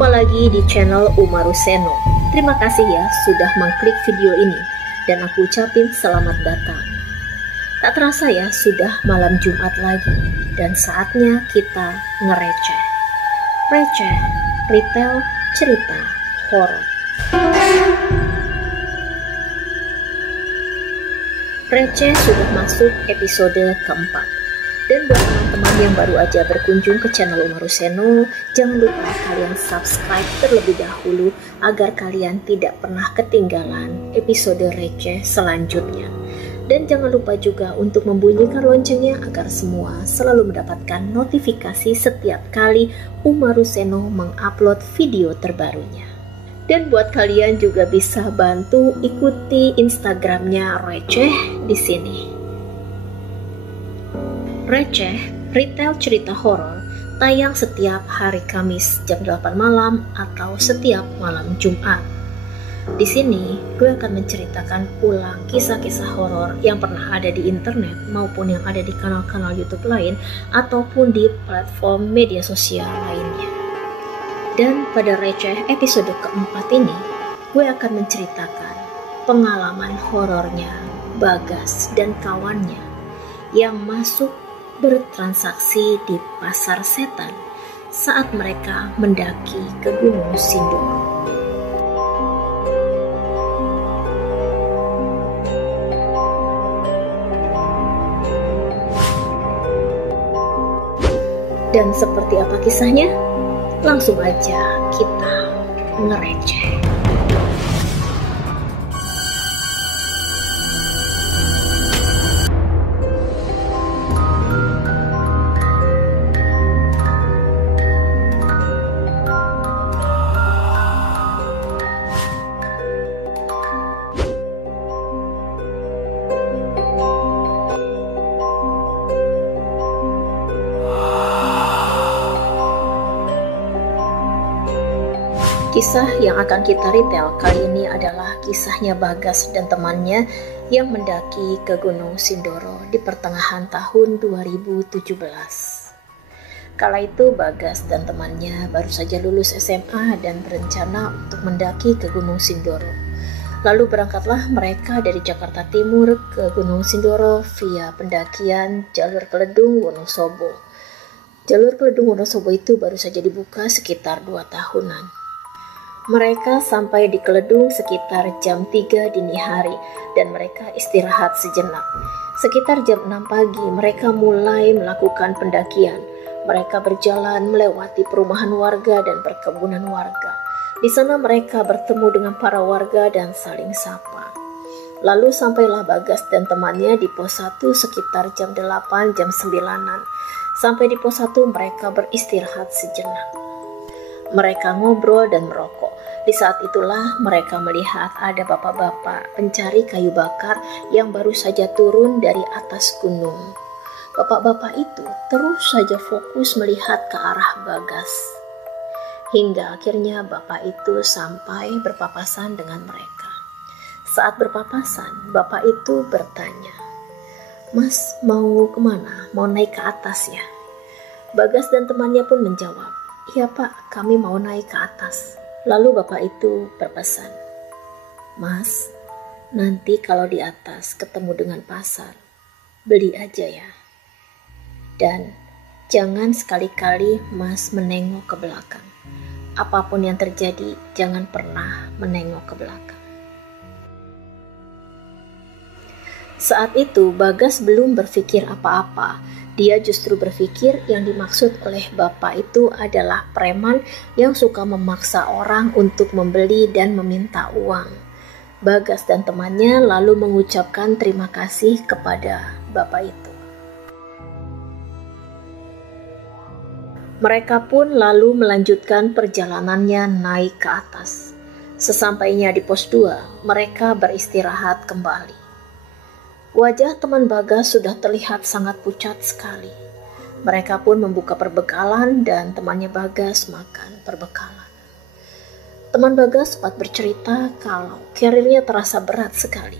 Jumpa lagi di channel Umaru Seno. Terima kasih ya sudah mengklik video ini dan aku ucapin selamat datang. Tak terasa ya sudah malam Jumat lagi dan saatnya kita ngereceh. Receh, retail, cerita, horor. Receh sudah masuk episode keempat. Dan buat teman-teman yang baru aja berkunjung ke channel Umaru Seno, jangan lupa kalian subscribe terlebih dahulu agar kalian tidak pernah ketinggalan episode receh selanjutnya. Dan jangan lupa juga untuk membunyikan loncengnya agar semua selalu mendapatkan notifikasi setiap kali Umaru Seno mengupload video terbarunya. Dan buat kalian juga bisa bantu ikuti Instagramnya Receh di sini. Receh, retail cerita horor, tayang setiap hari Kamis jam 8 malam atau setiap malam Jumat. Di sini, gue akan menceritakan ulang kisah-kisah horor yang pernah ada di internet maupun yang ada di kanal-kanal YouTube lain ataupun di platform media sosial lainnya. Dan pada Receh episode keempat ini, gue akan menceritakan pengalaman horornya Bagas dan kawannya yang masuk bertransaksi di pasar setan saat mereka mendaki ke Gunung Sindoro. Dan seperti apa kisahnya? Langsung aja kita ngereceh. Kisah yang akan kita retail kali ini adalah kisahnya Bagas dan temannya yang mendaki ke Gunung Sindoro di pertengahan tahun 2017. Kala itu Bagas dan temannya baru saja lulus SMA dan berencana untuk mendaki ke Gunung Sindoro. Lalu berangkatlah mereka dari Jakarta Timur ke Gunung Sindoro via pendakian jalur Keledung Wonosobo. Jalur Keledung Wonosobo itu baru saja dibuka sekitar 2 tahunan. Mereka sampai di Keledung sekitar jam 3 dini hari dan mereka istirahat sejenak. Sekitar jam 6 pagi mereka mulai melakukan pendakian. Mereka berjalan melewati perumahan warga dan perkebunan warga. Di sana mereka bertemu dengan para warga dan saling sapa. Lalu sampailah Bagas dan temannya di pos 1 sekitar jam 8 jam 9-an. Sampai di pos 1 mereka beristirahat sejenak. Mereka ngobrol dan merokok. Di saat itulah mereka melihat ada bapak-bapak pencari kayu bakar yang baru saja turun dari atas gunung. Bapak-bapak itu terus saja fokus melihat ke arah Bagas. Hingga akhirnya bapak itu sampai berpapasan dengan mereka. Saat berpapasan, bapak itu bertanya, "Mas, mau kemana? Mau naik ke atas ya?" Bagas dan temannya pun menjawab, "Iya Pak, kami mau naik ke atas." Lalu bapak itu berpesan, "Mas, nanti kalau di atas ketemu dengan pasar, beli aja ya. Dan jangan sekali-kali Mas menengok ke belakang. Apapun yang terjadi, jangan pernah menengok ke belakang." Saat itu Bagas belum berpikir apa-apa. Dia justru berpikir yang dimaksud oleh bapak itu adalah preman yang suka memaksa orang untuk membeli dan meminta uang. Bagas dan temannya lalu mengucapkan terima kasih kepada bapak itu. Mereka pun lalu melanjutkan perjalanannya naik ke atas. Sesampainya di pos 2, mereka beristirahat kembali. Wajah teman Bagas sudah terlihat sangat pucat sekali. Mereka pun membuka perbekalan dan temannya Bagas makan perbekalan. Teman Bagas sempat bercerita kalau kerilnya terasa berat sekali.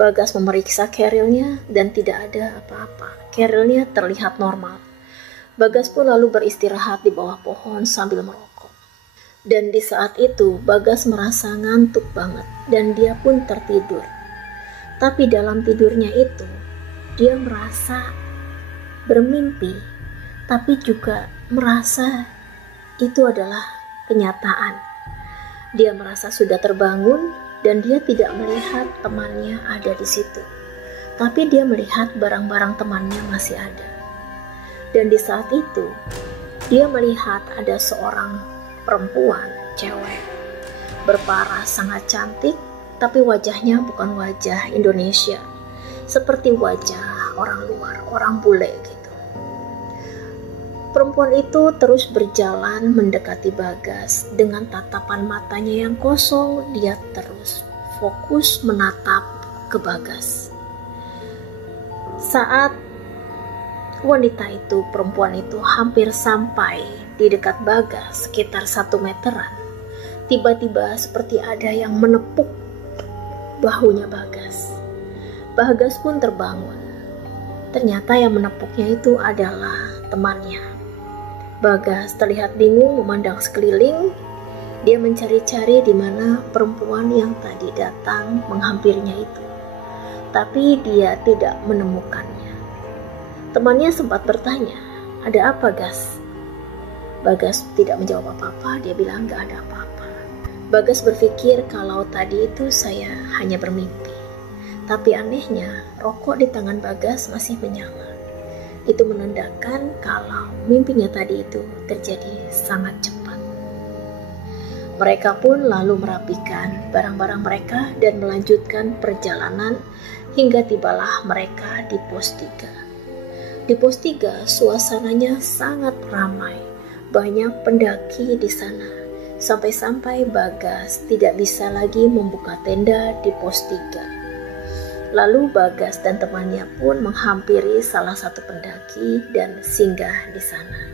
Bagas memeriksa kerilnya dan tidak ada apa-apa. Kerilnya terlihat normal. Bagas pun lalu beristirahat di bawah pohon sambil merokok. Dan di saat itu Bagas merasa ngantuk banget dan dia pun tertidur. Tapi dalam tidurnya itu dia merasa bermimpi, tapi juga merasa itu adalah kenyataan. Dia merasa sudah terbangun dan dia tidak melihat temannya ada di situ. Tapi dia melihat barang-barang temannya masih ada. Dan di saat itu dia melihat ada seorang perempuan, cewek, berparas sangat cantik, tapi wajahnya bukan wajah Indonesia, seperti wajah orang luar, orang bule gitu. Perempuan itu terus berjalan mendekati Bagas. Dengan tatapan matanya yang kosong, dia terus fokus menatap ke Bagas. Saat wanita itu, perempuan itu hampir sampai di dekat Bagas, sekitar 1 meteran, tiba-tiba seperti ada yang menepuk bahunya Bagas. Bagas pun terbangun. Ternyata yang menepuknya itu adalah temannya. Bagas terlihat bingung memandang sekeliling. Dia mencari-cari di mana perempuan yang tadi datang menghampirinya itu. Tapi dia tidak menemukannya. Temannya sempat bertanya, "Ada apa, Gas?" Bagas tidak menjawab apa-apa. Dia bilang gak ada apa-apa. Bagas berpikir kalau tadi itu saya hanya bermimpi. Tapi anehnya, rokok di tangan Bagas masih menyala. Itu menandakan kalau mimpinya tadi itu terjadi sangat cepat. Mereka pun lalu merapikan barang-barang mereka dan melanjutkan perjalanan hingga tibalah mereka di pos 3. Di pos 3 suasananya sangat ramai, banyak pendaki di sana. Sampai-sampai Bagas tidak bisa lagi membuka tenda di pos 3. Lalu Bagas dan temannya pun menghampiri salah satu pendaki dan singgah di sana.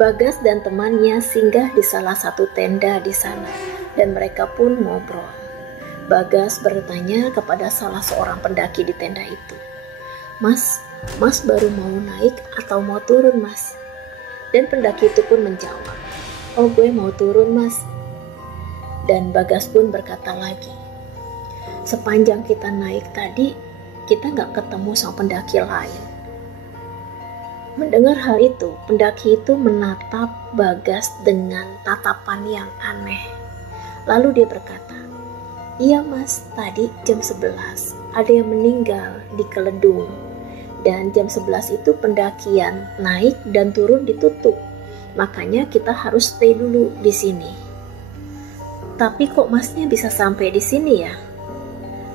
Bagas dan temannya singgah di salah satu tenda di sana dan mereka pun ngobrol. Bagas bertanya kepada salah seorang pendaki di tenda itu, Mas baru mau naik atau mau turun, Mas?" Dan pendaki itu pun menjawab, "Oh, gue mau turun, Mas." Dan Bagas pun berkata lagi, "Sepanjang kita naik tadi, kita gak ketemu sama pendaki lain." Mendengar hal itu, pendaki itu menatap Bagas dengan tatapan yang aneh. Lalu dia berkata, "Iya, Mas, tadi jam 11 ada yang meninggal di Keledung. Dan jam 11 itu pendakian naik dan turun ditutup. Makanya kita harus stay dulu di sini." "Tapi kok Masnya bisa sampai di sini ya?"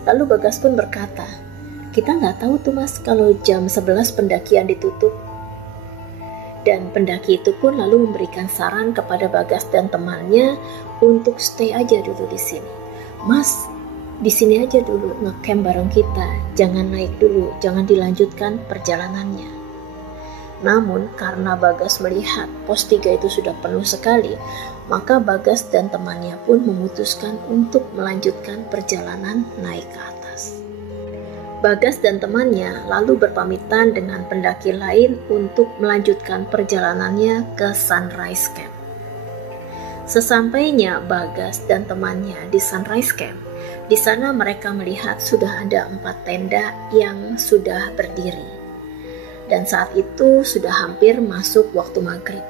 Lalu Bagas pun berkata, "Kita nggak tahu tuh, Mas, kalau jam 11 pendakian ditutup." Dan pendaki itu pun lalu memberikan saran kepada Bagas dan temannya untuk stay aja dulu di sini. "Mas, di sini aja dulu ngecamp bareng kita, jangan naik dulu, jangan dilanjutkan perjalanannya." Namun karena Bagas melihat pos 3 itu sudah penuh sekali, maka Bagas dan temannya pun memutuskan untuk melanjutkan perjalanan naik ke atas. Bagas dan temannya lalu berpamitan dengan pendaki lain untuk melanjutkan perjalanannya ke Sunrise Camp. Sesampainya Bagas dan temannya di Sunrise Camp, di sana mereka melihat sudah ada 4 tenda yang sudah berdiri. Dan saat itu sudah hampir masuk waktu maghrib.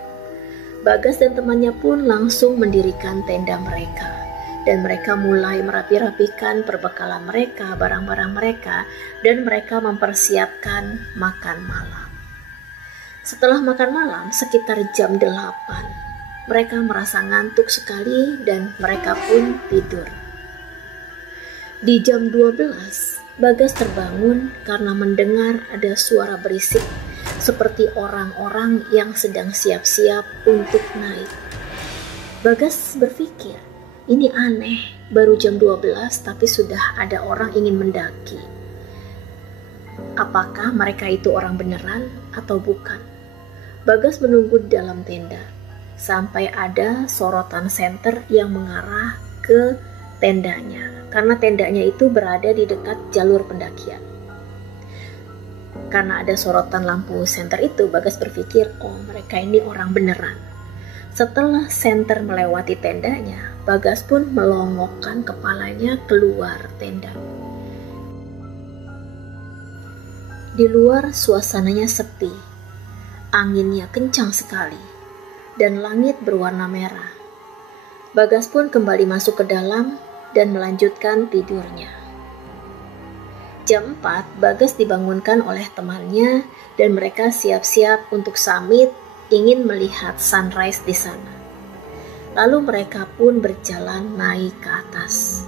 Bagas dan temannya pun langsung mendirikan tenda mereka. Dan mereka mulai merapi-rapikan perbekalan mereka, barang-barang mereka, dan mereka mempersiapkan makan malam. Setelah makan malam sekitar jam 8, mereka merasa ngantuk sekali dan mereka pun tidur. Di jam 12, Bagas terbangun karena mendengar ada suara berisik seperti orang-orang yang sedang siap-siap untuk naik. Bagas berpikir, ini aneh, baru jam 12 tapi sudah ada orang ingin mendaki. Apakah mereka itu orang beneran atau bukan? Bagas menunggu di dalam tenda sampai ada sorotan senter yang mengarah ke tendanya, karena tendanya itu berada di dekat jalur pendakian. Karena ada sorotan lampu senter itu, Bagas berpikir, oh mereka ini orang beneran. Setelah senter melewati tendanya, Bagas pun melongokkan kepalanya keluar tenda. Di luar suasananya sepi, anginnya kencang sekali, dan langit berwarna merah. Bagas pun kembali masuk ke dalam dan melanjutkan tidurnya. Jam 4, Bagas dibangunkan oleh temannya dan mereka siap-siap untuk summit, ingin melihat sunrise di sana. Lalu mereka pun berjalan naik ke atas.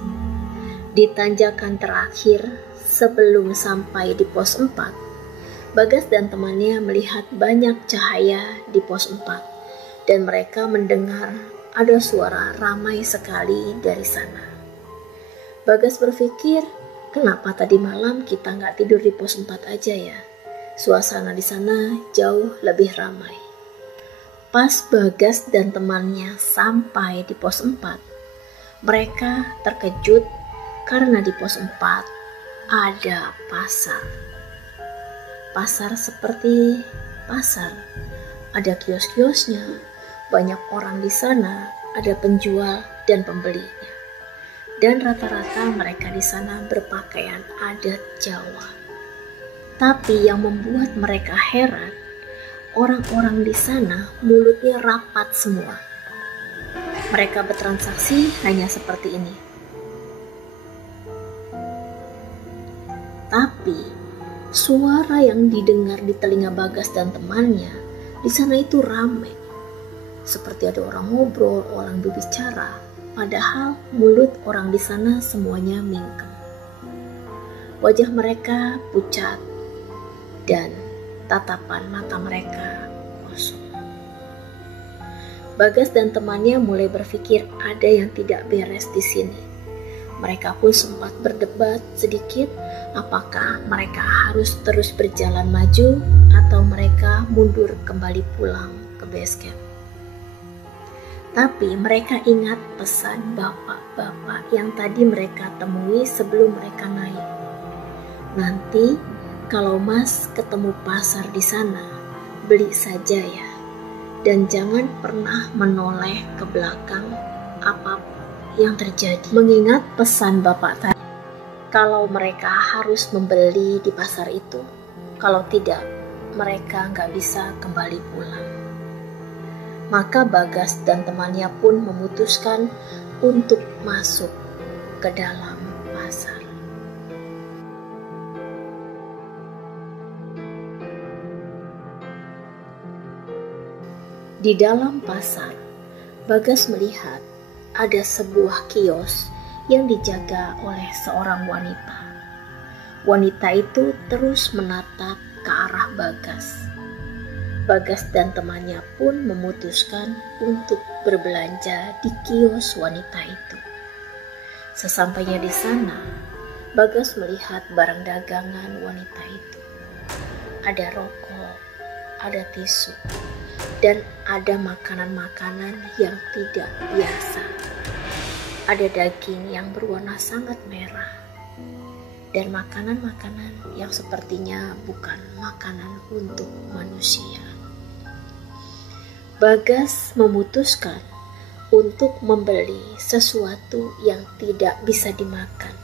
Di tanjakan terakhir sebelum sampai di pos 4, Bagas dan temannya melihat banyak cahaya di pos 4 dan mereka mendengar ada suara ramai sekali dari sana. Bagas berpikir, kenapa tadi malam kita nggak tidur di pos 4 aja ya? Suasana di sana jauh lebih ramai. Pas Bagas dan temannya sampai di pos 4, mereka terkejut karena di pos 4 ada pasar. Pasar seperti pasar, ada kios-kiosnya, banyak orang di sana, ada penjual dan pembelinya. Dan rata-rata mereka di sana berpakaian adat Jawa. Tapi yang membuat mereka heran, orang-orang di sana mulutnya rapat semua. Mereka bertransaksi hanya seperti ini. Tapi suara yang didengar di telinga Bagas dan temannya di sana itu ramai. Seperti ada orang ngobrol, orang berbicara. Padahal mulut orang di sana semuanya mingkem. Wajah mereka pucat dan tatapan mata mereka kosong. Bagas dan temannya mulai berpikir ada yang tidak beres di sini. Mereka pun sempat berdebat sedikit apakah mereka harus terus berjalan maju atau mereka mundur kembali pulang ke base camp. Tapi mereka ingat pesan bapak-bapak yang tadi mereka temui sebelum mereka naik. Nanti kalau Mas ketemu pasar di sana, beli saja ya. Dan jangan pernah menoleh ke belakang apapun yang terjadi. Mengingat pesan bapak tadi, kalau mereka harus membeli di pasar itu, kalau tidak, mereka nggak bisa kembali pulang. Maka Bagas dan temannya pun memutuskan untuk masuk ke dalam pasar. Di dalam pasar, Bagas melihat ada sebuah kios yang dijaga oleh seorang wanita. Wanita itu terus menatap ke arah Bagas. Bagas dan temannya pun memutuskan untuk berbelanja di kios wanita itu. Sesampainya di sana, Bagas melihat barang dagangan wanita itu. Ada rokok, ada tisu, dan ada makanan-makanan yang tidak biasa. Ada daging yang berwarna sangat merah, dan makanan-makanan yang sepertinya bukan makanan untuk manusia. Bagas memutuskan untuk membeli sesuatu yang tidak bisa dimakan,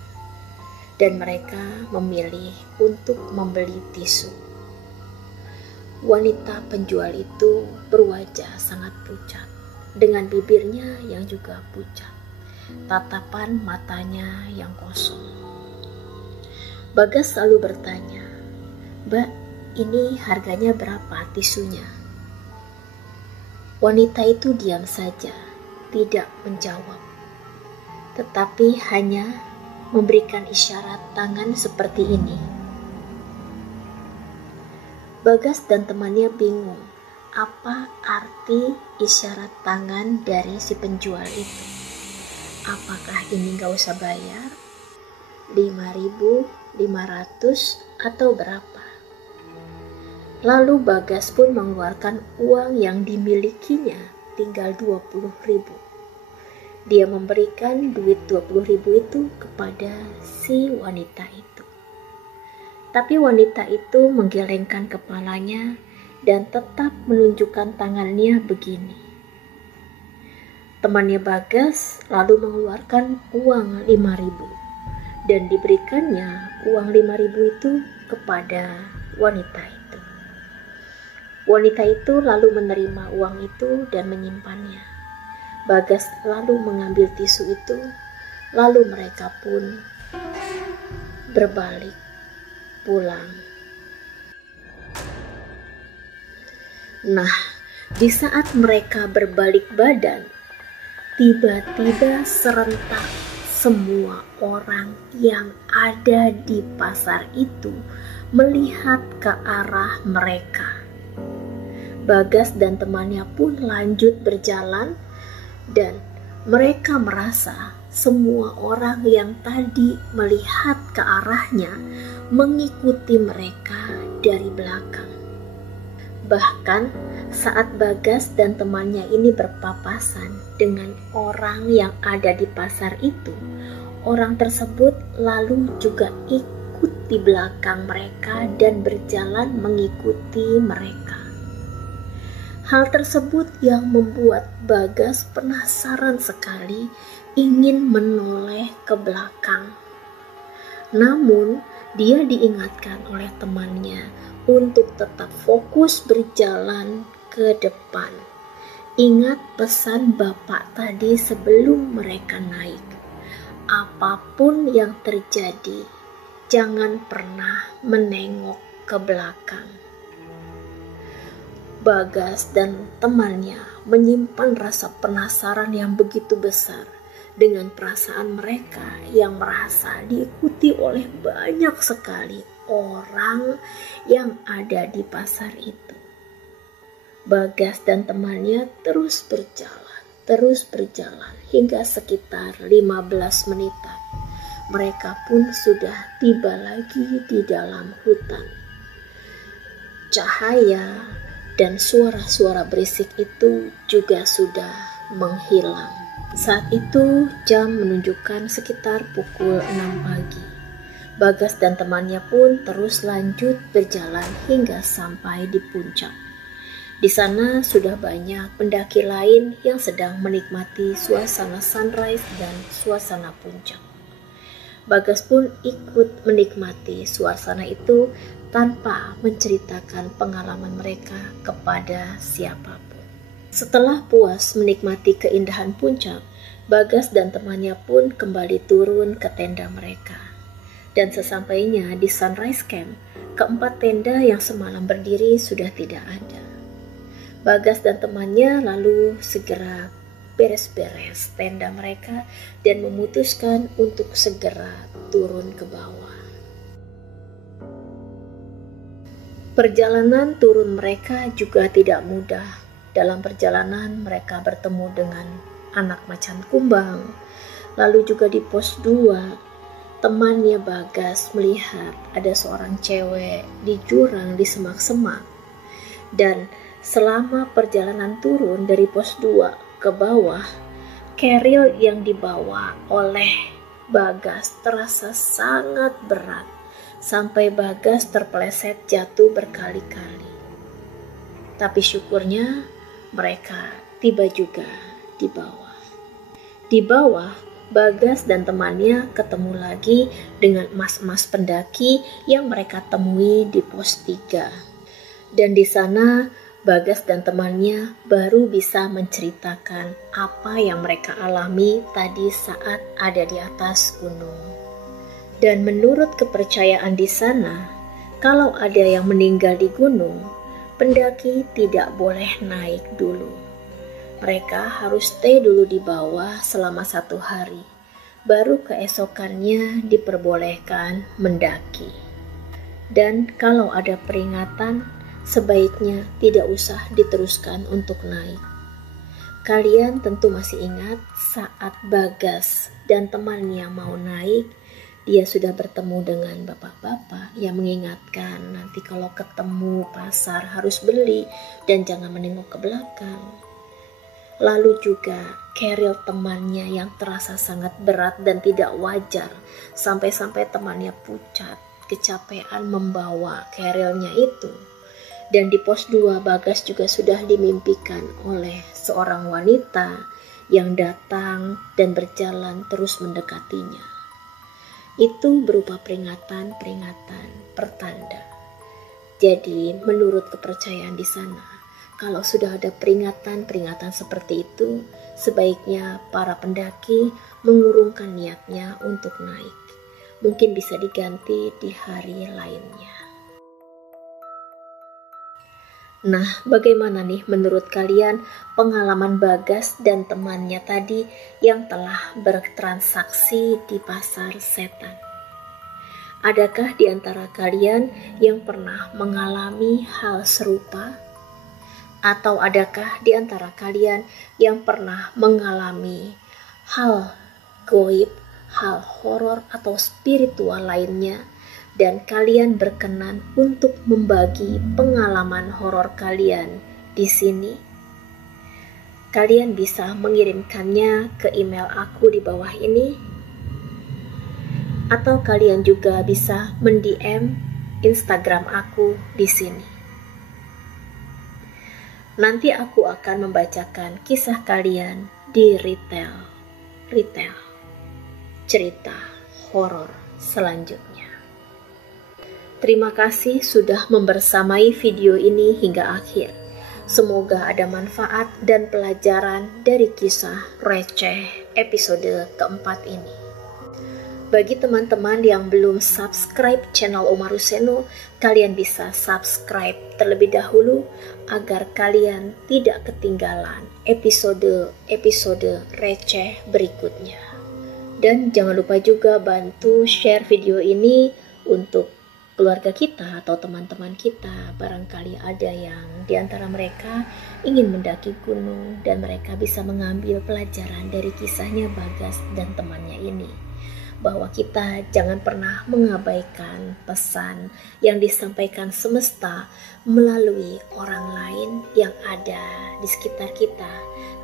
dan mereka memilih untuk membeli tisu. Wanita penjual itu berwajah sangat pucat, dengan bibirnya yang juga pucat, tatapan matanya yang kosong. Bagas selalu bertanya, "Mbak, ini harganya berapa tisunya?" Wanita itu diam saja, tidak menjawab, tetapi hanya memberikan isyarat tangan seperti ini. Bagas dan temannya bingung, apa arti isyarat tangan dari si penjual itu? Apakah ini gak usah bayar? 5.500 atau berapa? Lalu Bagas pun mengeluarkan uang yang dimilikinya, tinggal 20.000. Dia memberikan duit 20.000 itu kepada si wanita itu. Tapi wanita itu menggelengkan kepalanya dan tetap menunjukkan tangannya begini. Temannya Bagas lalu mengeluarkan uang 5.000 dan diberikannya uang 5.000 itu kepada wanita itu. Wanita itu lalu menerima uang itu dan menyimpannya. Bagas lalu mengambil tisu itu, lalu mereka pun berbalik pulang. Nah, di saat mereka berbalik badan, tiba-tiba serentak semua orang yang ada di pasar itu melihat ke arah mereka. Bagas dan temannya pun lanjut berjalan dan mereka merasa semua orang yang tadi melihat ke arahnya mengikuti mereka dari belakang. Bahkan saat Bagas dan temannya ini berpapasan dengan orang yang ada di pasar itu, orang tersebut lalu juga ikut di belakang mereka dan berjalan mengikuti mereka. Hal tersebut yang membuat Bagas penasaran sekali, ingin menoleh ke belakang. Namun, dia diingatkan oleh temannya untuk tetap fokus berjalan ke depan. Ingat pesan bapak tadi sebelum mereka naik. Apapun yang terjadi, jangan pernah menengok ke belakang. Bagas dan temannya menyimpan rasa penasaran yang begitu besar dengan perasaan mereka yang merasa diikuti oleh banyak sekali orang yang ada di pasar itu. Bagas dan temannya terus berjalan hingga sekitar 15 menitan. Mereka pun sudah tiba lagi di dalam hutan. Cahaya dan suara-suara berisik itu juga sudah menghilang. Saat itu jam menunjukkan sekitar pukul 6 pagi. Bagas dan temannya pun terus lanjut berjalan hingga sampai di puncak. Di sana sudah banyak pendaki lain yang sedang menikmati suasana sunrise dan suasana puncak. Bagas pun ikut menikmati suasana itu tanpa menceritakan pengalaman mereka kepada siapapun. Setelah puas menikmati keindahan puncak, Bagas dan temannya pun kembali turun ke tenda mereka. Dan sesampainya di Sunrise Camp, keempat tenda yang semalam berdiri sudah tidak ada. Bagas dan temannya lalu segera beres-beres tenda mereka dan memutuskan untuk segera turun ke bawah. Perjalanan turun mereka juga tidak mudah. Dalam perjalanan mereka bertemu dengan anak macan kumbang. Lalu juga di pos 2, temannya Bagas melihat ada seorang cewek di jurang di semak-semak. Dan selama perjalanan turun dari pos 2 ke bawah, keril yang dibawa oleh Bagas terasa sangat berat. Sampai Bagas terpeleset jatuh berkali-kali. Tapi syukurnya mereka tiba juga di bawah. Di bawah, Bagas dan temannya ketemu lagi dengan mas-mas pendaki yang mereka temui di pos 3. Dan di sana Bagas dan temannya baru bisa menceritakan apa yang mereka alami tadi saat ada di atas gunung. Dan menurut kepercayaan di sana, kalau ada yang meninggal di gunung, pendaki tidak boleh naik dulu. Mereka harus stay dulu di bawah selama 1 hari, baru keesokannya diperbolehkan mendaki. Dan kalau ada peringatan, sebaiknya tidak usah diteruskan untuk naik. Kalian tentu masih ingat saat Bagas dan temannya mau naik, dia sudah bertemu dengan bapak-bapak yang mengingatkan nanti kalau ketemu pasar harus beli dan jangan menengok ke belakang. Lalu juga keril temannya yang terasa sangat berat dan tidak wajar, sampai-sampai temannya pucat kecapean membawa kerilnya itu. Dan di pos 2 Bagas juga sudah dimimpikan oleh seorang wanita yang datang dan berjalan terus mendekatinya. Itu berupa peringatan-peringatan pertanda. Jadi menurut kepercayaan di sana, kalau sudah ada peringatan-peringatan seperti itu, sebaiknya para pendaki mengurungkan niatnya untuk naik. Mungkin bisa diganti di hari lainnya. Nah, bagaimana nih menurut kalian pengalaman Bagas dan temannya tadi yang telah bertransaksi di pasar setan? Adakah di antara kalian yang pernah mengalami hal serupa? Atau adakah di antara kalian yang pernah mengalami hal gaib, hal horor atau spiritual lainnya? Dan kalian berkenan untuk membagi pengalaman horor kalian di sini? Kalian bisa mengirimkannya ke email aku di bawah ini, atau kalian juga bisa mend-DM Instagram aku di sini. Nanti aku akan membacakan kisah kalian di retail cerita horor selanjutnya. Terima kasih sudah membersamai video ini hingga akhir. Semoga ada manfaat dan pelajaran dari kisah receh episode keempat ini. Bagi teman-teman yang belum subscribe channel Omar Ruseno, kalian bisa subscribe terlebih dahulu agar kalian tidak ketinggalan episode receh berikutnya. Dan jangan lupa juga bantu share video ini untuk keluarga kita atau teman-teman kita. Barangkali ada yang di antara mereka ingin mendaki gunung dan mereka bisa mengambil pelajaran dari kisahnya Bagas dan temannya ini, bahwa kita jangan pernah mengabaikan pesan yang disampaikan semesta melalui orang lain yang ada di sekitar kita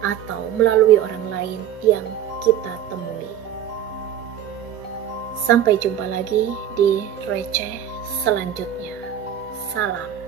atau melalui orang lain yang kita temui. Sampai jumpa lagi di receh selanjutnya. Salam.